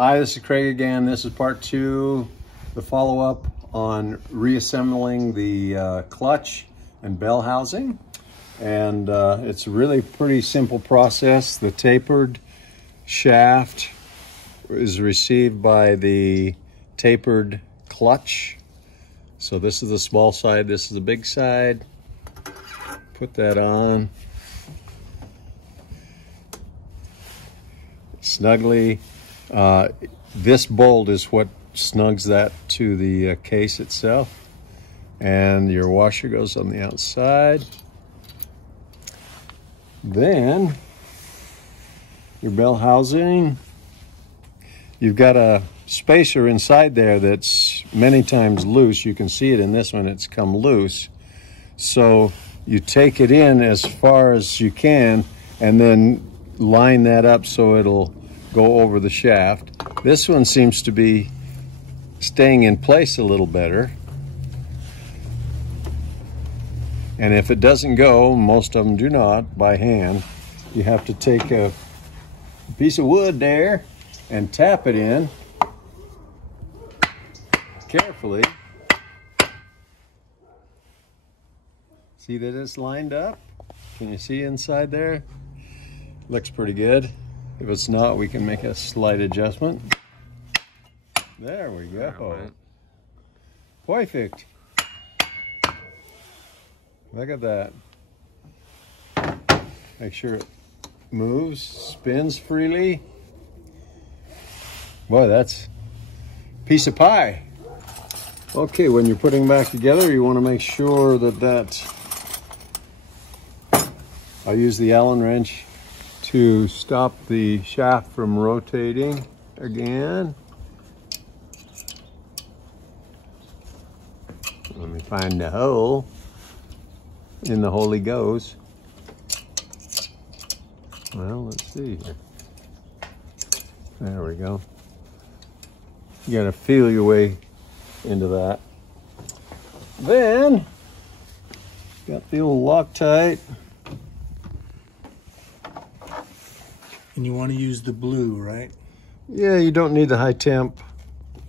Hi, this is Craig again. This is part 2, the follow-up on reassembling the clutch and bell housing. And it's a really pretty simple process. The tapered shaft is received by the tapered clutch. So this is the small side, this is the big side. Put that on snugly. This bolt is what snugs that to the case itself, and your washer goes on the outside. Then your bell housing, you've got a spacer inside there that's many times loose. You can see it in this one, it's come loose. So you take it in as far as you can and then line that up so it'll go over the shaft. This one seems to be staying in place a little better. And if it doesn't go, most of them do not, by hand, you have to take a piece of wood there and tap it in carefully. See that it's lined up? Can you see inside there? Looks pretty good. If it's not, we can make a slight adjustment. There we go. Perfect. Look at that. Make sure it moves, spins freely. Boy, that's a piece of pie. Okay, when you're putting them back together, you want to make sure that I use the Allen wrench to stop the shaft from rotating again. Let me find the hole. In the hole he goes. Well, let's see here. There we go. You gotta feel your way into that. Then, got the old Loctite. And you want to use the blue, right? Yeah, you don't need the high temp.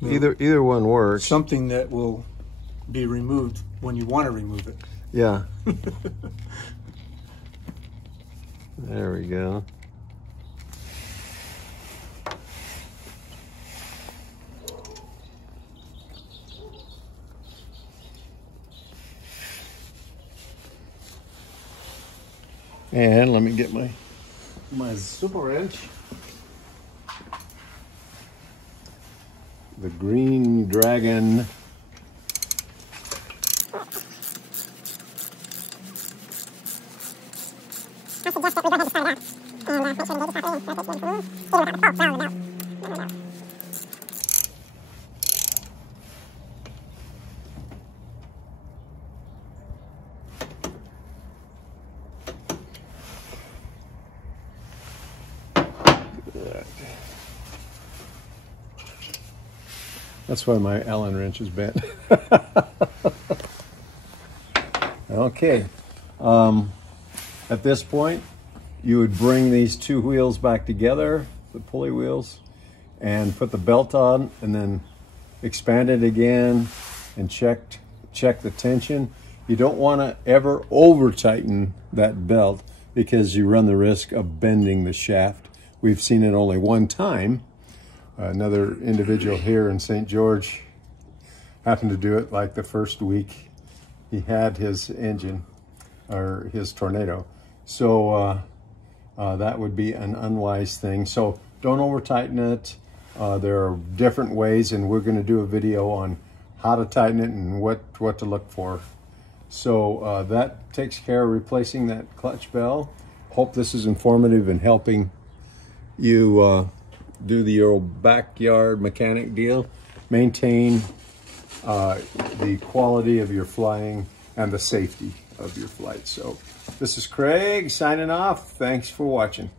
No. Either one works. Something that will be removed when you want to remove it. Yeah. There we go. And let me get my super wrench. The Green Dragon. I suggest that we go ahead and start it out and make sure the gauge is properly in. That's why my Allen wrench is bent. Okay. At this point, you would bring these two wheels back together, the pulley wheels, and put the belt on, and then expand it again and check the tension. You don't want to ever over tighten that belt because you run the risk of bending the shaft. We've seen it only one time. Another individual here in St. George happened to do it like the first week he had his engine or his Tornado. So that would be an unwise thing. So don't over tighten it. There are different ways, and we're going to do a video on how to tighten it and what to look for. So that takes care of replacing that clutch bell. Hope this is informative in helping you do the old backyard mechanic deal. Maintain the quality of your flying and the safety of your flight. So this is Craig signing off. Thanks for watching.